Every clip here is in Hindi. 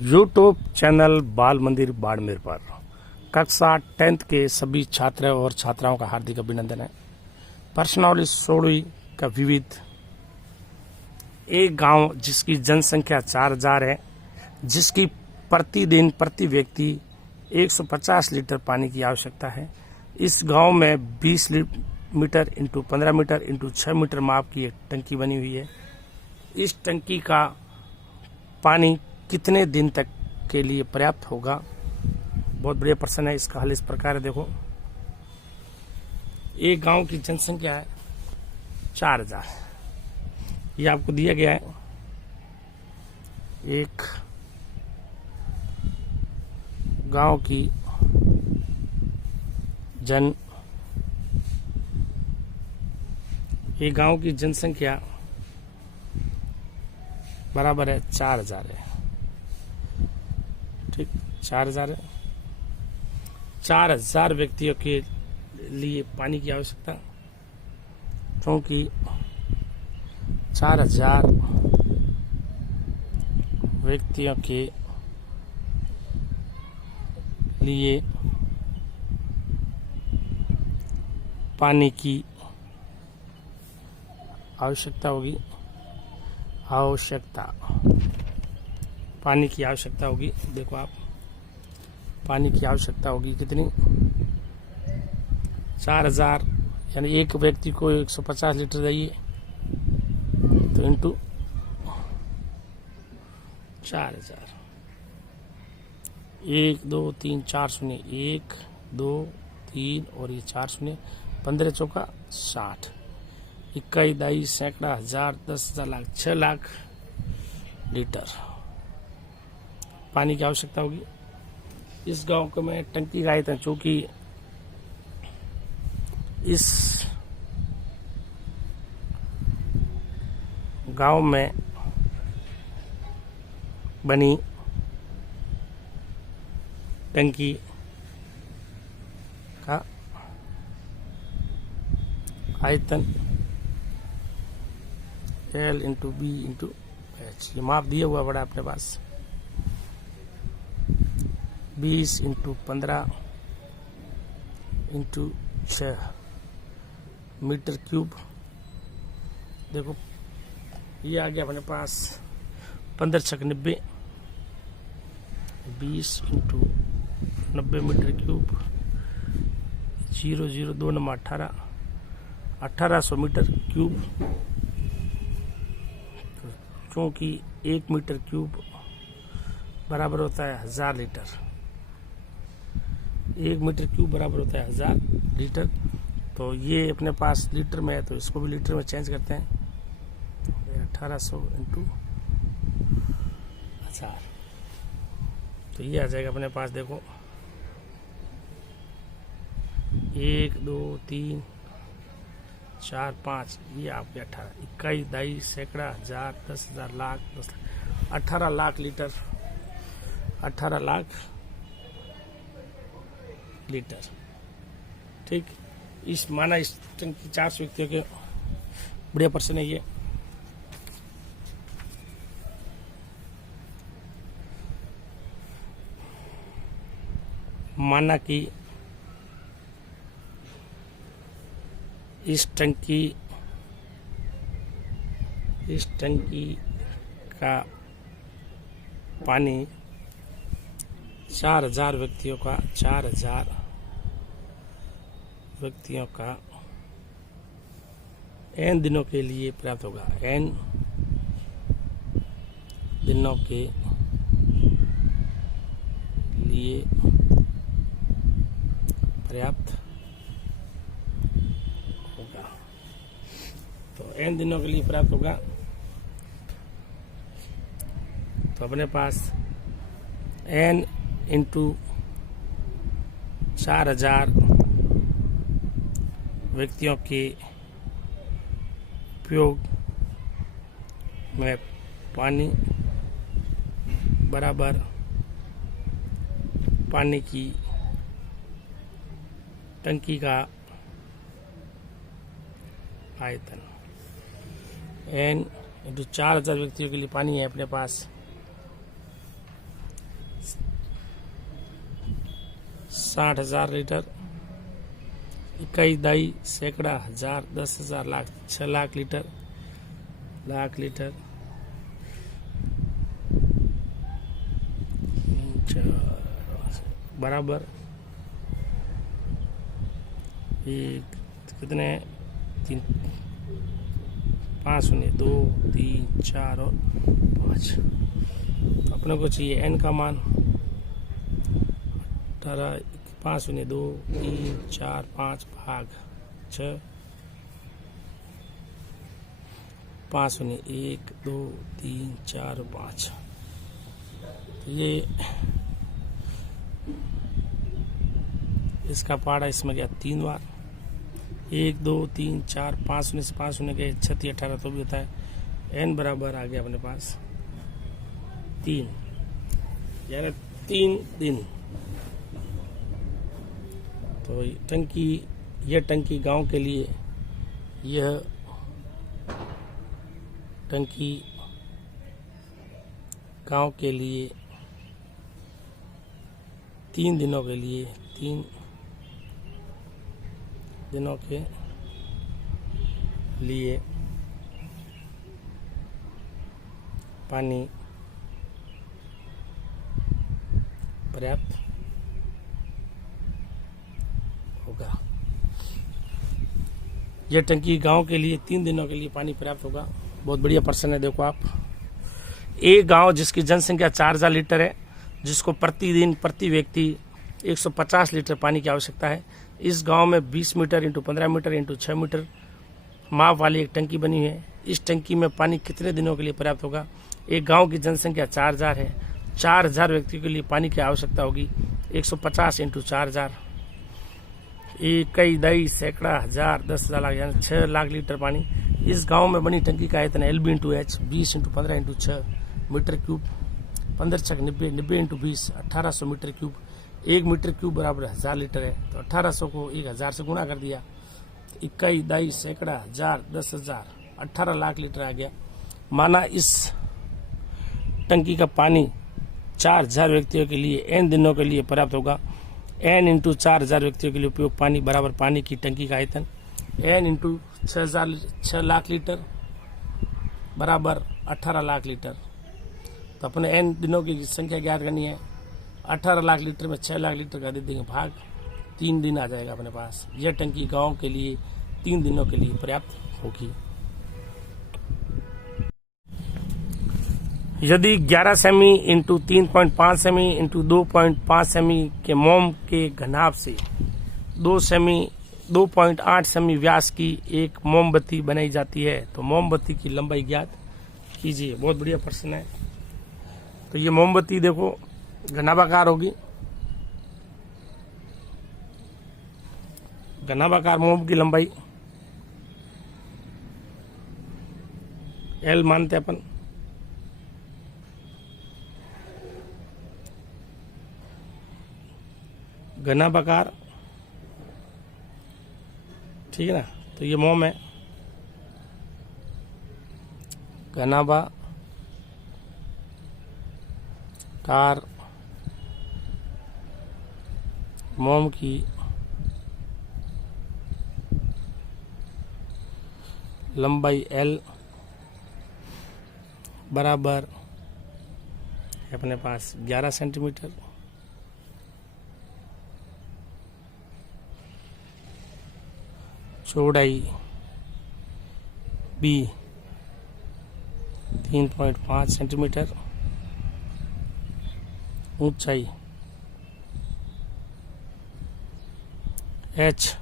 यूट्यूब चैनल बाल मंदिर बाड़मेर पर कक्षा 10th के सभी छात्र और छात्राओं का हार्दिक अभिनंदन है। प्रश्नावली 16वीं का विविध। एक गांव जिसकी जनसंख्या 4000 है, जिसकी प्रतिदिन प्रति व्यक्ति 150 लीटर पानी की आवश्यकता है। इस गांव में 20 metre into 15 metre into 6 metre माप की एक टंकी बनी हुई है। इस टंकी का पानी कितने दिन तक के लिए पर्याप्त होगा? बहुत बढ़िया प्रश्न है। इसका हल इस प्रकार है, देखो। एक गांव की जनसंख्या है 4000, ये आपको दिया गया है। एक गांव की जनसंख्या बराबर है 4000 है, ठीक। 4000 है। 4000 व्यक्तियों के लिए पानी की आवश्यकता, क्योंकि 4000 व्यक्तियों के लिए पानी की आवश्यकता होगी। पानी की आवश्यकता होगी, देखो आप, पानी की आवश्यकता होगी कितनी? 4000 यानी एक व्यक्ति को 150 लीटर चाहिए, तो इंटू 4000, 1 2 3 4 शून्य, 1 2 3 और ये 4 शून्य, 15 चौका 60, 21 22 सैकड़ा हजार 10,000 लाख 6 लाख लीटर पानी की आवश्यकता होगी। इस गांव को मैं टंकी का आयतन, चूंकि इस गांव में बनी टंकी का आयतन L into B into H, ये माप दिया हुआ बड़ा अपने पास। 20 इंटू 15 इंटू 6 मीटर क्यूब। देखो ये आ गया अपने पास 15 छक 90, 20 इंटू 90 metre cube, 0 0 2 number 18, 1800 metre cube. क्योंकि 1 मीटर क्यूब बराबर होता है 1000 लीटर, 1 मीटर क्यूब बराबर होता है 1000 लीटर। तो ये अपने पास लीटर में है, तो इसको भी लीटर में चेंज करते हैं। 1800 इंटू 1000, तो ये आ जाएगा अपने पास, देखो 1 2 3 4 5, ये आपके 18, 21 22 सैकड़ा हजार 10,000 लाख 10 लाख 18 लाख लीटर, 18 लाख लीटर, ठीक। इस माना इस टंकी 400 व्यक्तियों के, बढ़िया प्रश्न है ये। माना कि इस टंकी का पानी 4000 व्यक्तियों का n दिनों के लिए पर्याप्त होगा। n दिनों के लिए पर्याप्त होगा, तो n दिनों के लिए पर्याप्त होगा। तो अपने पास n इंटू 4000 व्यक्तियों के उपयोग में पानी बराबर पानी की टंकी का आयतन n इंटू 4000 व्यक्तियों के लिए पानी है अपने पास, 60,000 लीटर, इकाई दाई सैकड़ा हजार 10,000 लाख 6 लाख लीटर, बराबर एक कितने 3 5 शून्य 2 3 4 और 5। अपने को चाहिए n का मान 18 5 शून्य 2 3 4 5 भाग 6 5 शून्य 1 2 3 4 5। तो ये इसका पाड़ा इसमें गया 3 बार, 1 2 3 4 5 शून्य से 5 शून्य गए 6 18 तो भी होता है। n बराबर आ गया अपने पास 3, यानी 3 दिन। तो यह टंकी गांव के लिए, यह टंकी गांव के लिए 3 दिनों के लिए, 3 दिनों के लिए पानी पर्याप्त होगा। यह टंकी गांव के लिए 3 दिनों के लिए पानी पर्याप्त होगा। बहुत बढ़िया प्रश्न है। देखो आप, एक गांव जिसकी जनसंख्या 4,000 लीटर है, जिसको प्रतिदिन प्रति व्यक्ति 150 लीटर पानी की आवश्यकता है, इस गांव में 20 metre into 15 metre into 6 metre माप वाली एक टंकी बनी है। इस टंकी में पानी कितने दिनों के लिए पर्याप्त होगा? एक गांव की जनसंख्या 4,000 है, 4,000 व्यक्तियों के लिए पानी की आवश्यकता होगी 150 इंटू 4,000, कई दई सैकड़ा हजार 10,000 लाख, यानी 6 लाख लीटर पानी। इस गांव में बनी टंकी का आयतन LB into H 20 into 15 into 6 metre cube, 15 छक 90 90 into 20 1800 metre cube. 1 metre cube बराबर 1000 लीटर है, तो 1800 को 1000 से गुणा कर दिया, इकाई दाई सैकड़ा हजार 10,000 18 लाख लीटर आ गया। माना इस टंकी का पानी 4,000 व्यक्तियों के लिए n दिनों के लिए पर्याप्त होगा। n इंटू 4,000 व्यक्तियों के लिए उपयोग पानी बराबर पानी की टंकी का आयतन n इंटू 6 लाख लीटर बराबर 18 लाख लीटर। तो अपने n दिनों की संख्या ज्ञात करनी है। 18 लाख लीटर में 6 लाख लीटर का दे देंगे भाग, 3 दिन आ जाएगा अपने पास। यह टंकी गांव के लिए 3 दिनों के लिए पर्याप्त होगी। यदि 11 semi into 3.5 semi into 2.5 semi के मोम के घनाभ से 2.8 सेमी व्यास की एक मोमबत्ती बनाई जाती है, तो मोमबत्ती की लंबाई ज्ञात कीजिए। बहुत बढ़िया प्रश्न है। तो ये मोमबत्ती देखो घनाभाकार होगी, घनाभाकार मोम की लंबाई L मानते अपन। घनाभाकार, ठीक है ना। तो ये मोम है, घनाभाकार मोम की लंबाई L बराबर है अपने पास 11 सेंटीमीटर। चौड़ाई B 3.5 सेंटीमीटर, ऊंचाई H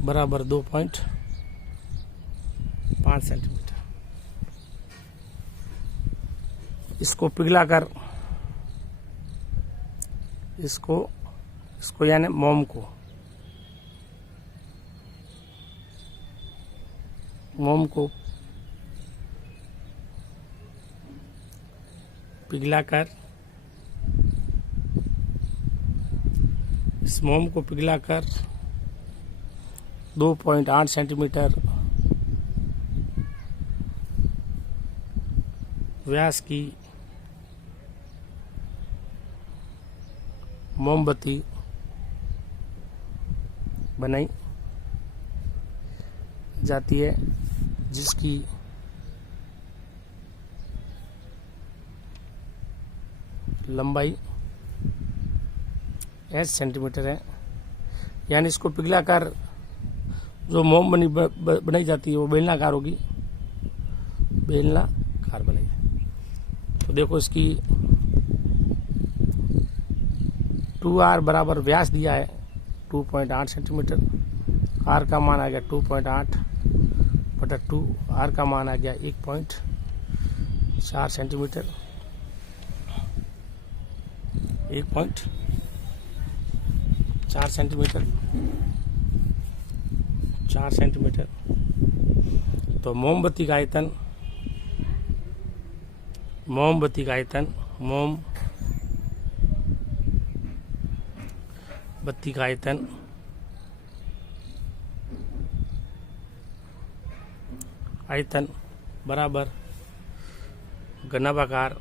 बराबर 2.5 सेंटीमीटर। इसको पिघलाकर इसको यानी मोम को पिघलाकर, इस मोम को पिघलाकर 2.8 सेंटीमीटर व्यास की मोमबत्ती बनाई जाती है, जिसकी लंबाई h सेंटीमीटर है। यानी इसको पिघलाकर जो मोम बनाई जाती है वो बेलनाकार होगी, बेलनाकार बनेगी। तो देखो इसकी 2r बराबर व्यास दिया है 2.8 सेंटीमीटर, r का मान आ गया 2.8/2, r का मान आ गया 1.4 सेंटीमीटर, 1.4 सेंटीमीटर, 4 सेंटीमीटर। तो मोमबत्ती का आयतन आयतन बराबर घनाभाकार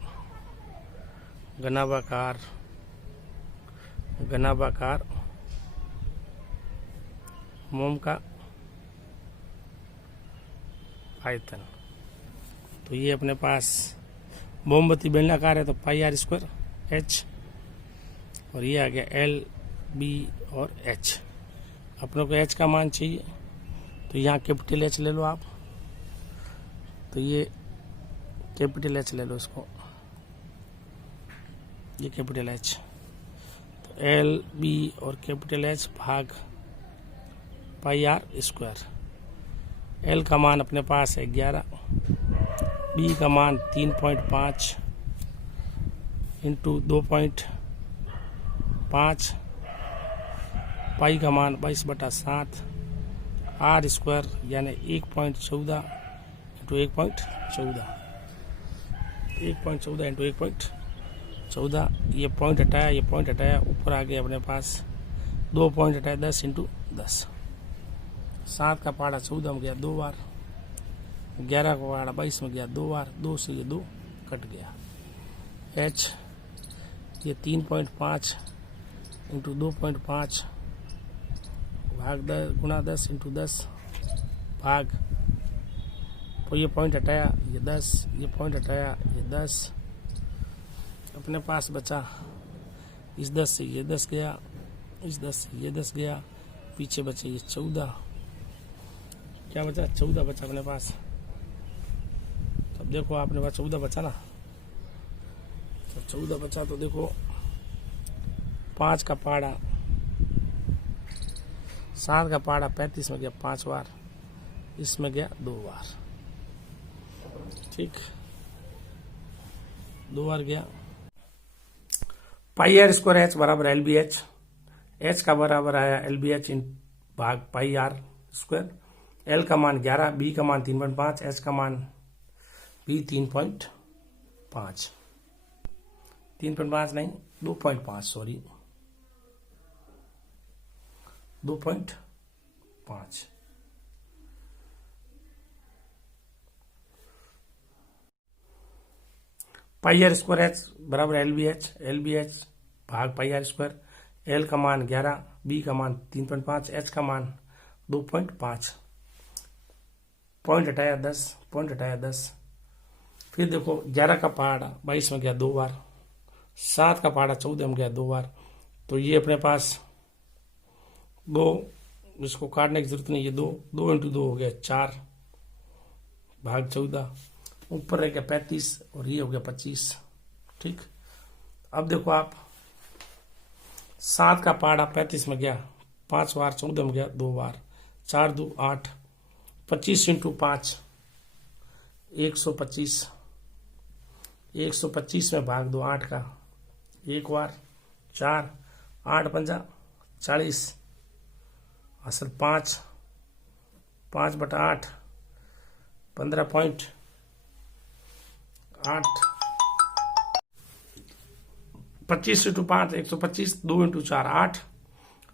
मोम का आयतन। तो ये अपने पास मोमबत्ती बेलनाकार है तो πr² h, और ये आ गया L, B और H। अपनों को H का मान चाहिए तो यहाँ कैपिटल H ले लो आप, तो ये कैपिटल H ले लो, इसको ये कैपिटल H, तो L, B और कैपिटल H भाग πr²। L का मान अपने पास है 11, B का मान 3.5 इंटू 2.5, पाई का मान 22/7, r² यानी 1.14 इंटू 1.14 इंटू 1.14। ये पॉइंट हटाया, ऊपर आ गया अपने पास 2 पॉइंट हटाया 10 इंटू 10। 7 का पहाड़ा 14 में गया 2 बार, 11 का पहाड़ा 22 में गया 2 बार, 2 से ये 2 कट गया। H ये 3.5 इंटू 2.5 भाग 10 गुणा 10 इंटू 10 भाग, तो ये पॉइंट हटाया ये 10, ये पॉइंट हटाया ये 10, अपने पास बचा इस 10 से ये 10 गया, इस 10 से ये 10 गया, पीछे बचे ये 14, क्या बचा 14 बचा अपने पास। तब देखो आपने पास 14 बचा ना, तो 14 बचा तो देखो 5 का पहाड़ा 7 का पहाड़ा 35 में गया 5 बार, इसमें गया 2 बार, ठीक 2 बार गया। πr² h बराबर LBH, h का बराबर आया LBH भाग πr²। L का मान 11, B का मान 3.5, H का मान भी 3.5 नहीं 2.5 सॉरी 2.5। πr² h बराबर LBH भाग πr²। L का मान 11, B का मान 3.5, H का मान 2.5, पॉइंट हटाया 10, फिर देखो 11 का पहाड़ा 22 में गया 2 बार, 7 का पहाड़ा 14 में गया 2 बार, तो ये अपने पास 2, इसको काटने की जरूरत नहीं, ये 2 इंटू 2 हो गया 4 भाग 14, ऊपर रह गया 35 और ये हो गया 25, ठीक। अब देखो आप 7 का पहाड़ा 35 में गया 5 बार, 14 में गया 2 बार, 4 2 8, 25 इंटू 5 125 में भाग दो 8 का, 1 बार 4, 8 पंजा 40, असल 5 5/8 15.8, 25 इंटू 5 125, 2 इंटू 4 8,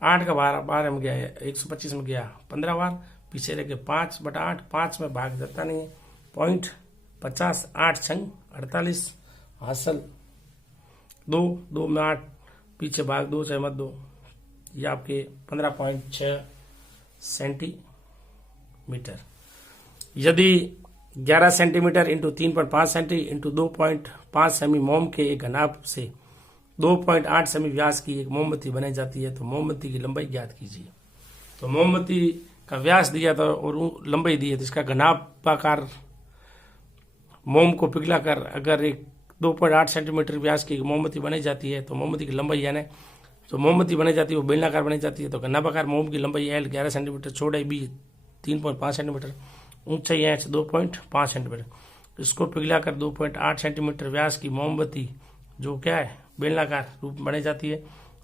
8 का 12 में गया 125 में गया 15 बार, पीछे रह गए 5/8, 5 में भाग जाता नहीं है, 0.50, 8 छंग 48, हासिल 2 में 8, पीछे भाग 2 चाहे मत दो, ये आपके 15.6 सेंटीमीटर। यदि 11 centimetre into 3.5 centi into 2.5 cm मोम के एक घनाभ से 2.8 सेमी व्यास की एक मोमबत्ती बनाई जाती है तो मोमबत्ती की लंबाई ज्ञात कीजिए। तो मोमबत्ती का व्यास दिया था और लंबाई दी है, तो इसका घनाभाकार मोम को पिघलाकर अगर एक 2.8 सेंटीमीटर व्यास की मोमबत्ती बनाई जाती है तो मोमबत्ती की लंबाई यानी जो मोमबत्ती बनाई जाती है वो बेलनाकार बनाई जाती है। तो घनाभाकार मोम की लंबाई L 11 सेंटीमीटर, चौड़ाई B 3.5 सेंटीमीटर, ऊंचाई H 2.5 सेंटीमीटर। इसको पिघलाकर 2.8 सेंटीमीटर व्यास की मोमबत्ती जो क्या है बेलनाकार रूप में बनाई जाती है,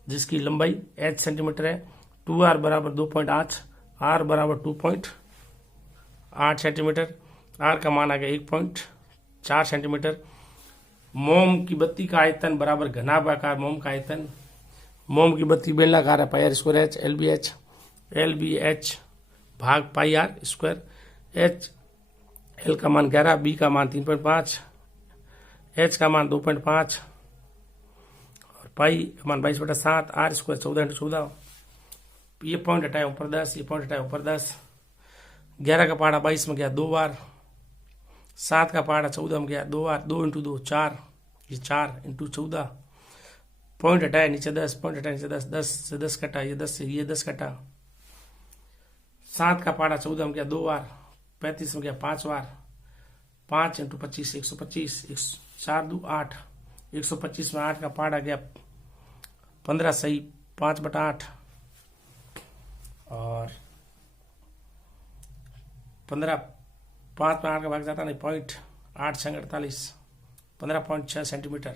जिसकी लंबाई H सेंटीमीटर है। 2R बराबर 2.8, R बराबर 2.8 सेंटीमीटर, R का मान आ गया 1.4 सेंटीमीटर। मोम की बत्ती का आयतन बराबर घनाभाकार मोम का आयतन। मोम की बत्ती बेलनाकार है, pi r square H, L B H भाग pi r square H। L का मान 11, बी का मान 3.5, H का मान 2.5 और पाई का मान 22/7, R स्क्वायर 14 × 14। ये पॉइंट हटाए ऊपर 10, ये पॉइंट हटाए ऊपर 10। 11 का पहाड़ा 22 में गया 2 बार, 7 का पहाड़ा 14 में गया 2 बार, 2 × 2 4, ये 4 × 14। पॉइंट हटाए नीचे 10, पॉइंट हटाए नीचे 10, 10 से 10 कटा, ये 10 से ये 10 कटा। 7 का पहाड़ा 14 में गया 2 बार, 35 में गया 5 बार, 5 × 25 125, 4 2 8, 125 में 8 का पहाड़ा गया 15 सही 5/8 और 15 5 में 8 का भाग जाता नहीं, 0.8 6 48 15.6 सेंटीमीटर।